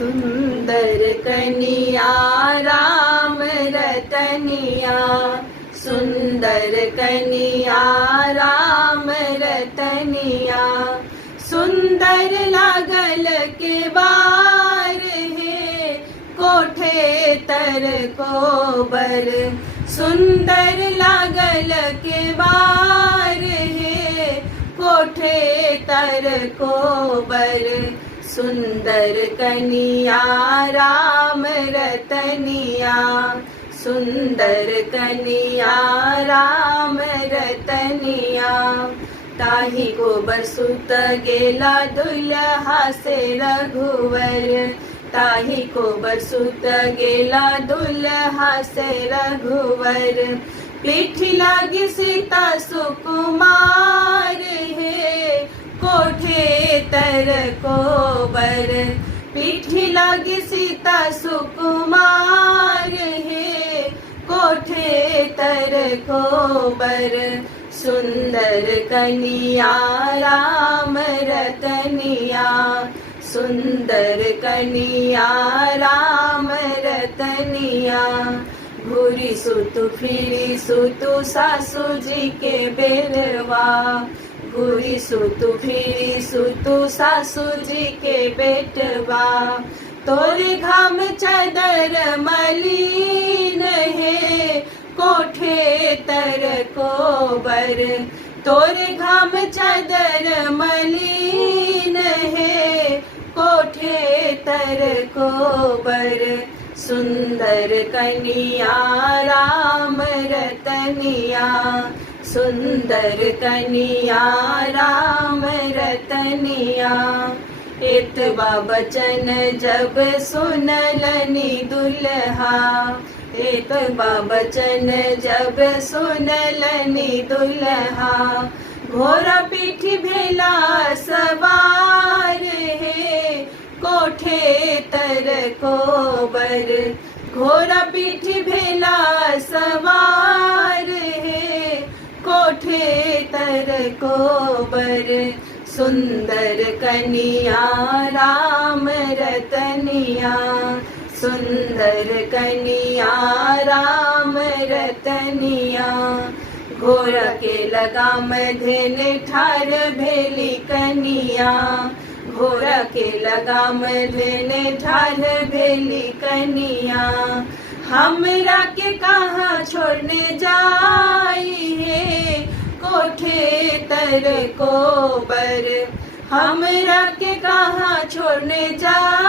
सुंदर कनिया राम रतनिया, सुंदर कनिया राम रतनिया। सुंदर लागल के बार है कोठे तर कोबर, सुंदर लागल के बार है कोठे तर कोबर। सुंदर कनिया राम रतनिया, सुंदर कनिया राम रतनिया। ताही गोबर सुत गेला दुल्हा से रघुवर, ताही गोबर सुत गेला दुल्हा से रघुवर। पीठ लागी सीता सुकुमार है कोठे तर कोबर, पीठ लागी सीता सुकुमार है कोठे तर कोबर। सुंदर कनिया राम रतनिया, सुंदर कनिया राम रतनिया। घूरी सुतु फिरी सुतु सासू जी के बेरवा, घूरी सुतु फिरी सुतु सासू जी के बेटवा। तोरे घाम चादर मलिन है कोठे तर कोबर, तोरे घाम चादर मलिन है कोठे तर कोबर। सुंदर कनिया राम रतनिया, सुंदर कनिया राम रतनिया। एतबा बचन जब सुनलनि दुल्हा, एतबा बचन जब सुनलनि दुल्हा। घोड़ा पीठ भेला सवार है कोठे तर कोबर, घोड़ा पीठ भेला सवार है कोठे तर कोबर। सुंदर कनिया राम रतनिया, सुंदर कनिया राम रतनिया। घोड़ा के लगाम धेने ठार भेली कनिया, घोड़ा के लगाम धेने ठार भेली कनिया। हमरा के कहाँ छोड़ने जाई है कोठे तर कोबर, हमरा के कहाँ छोड़ने जा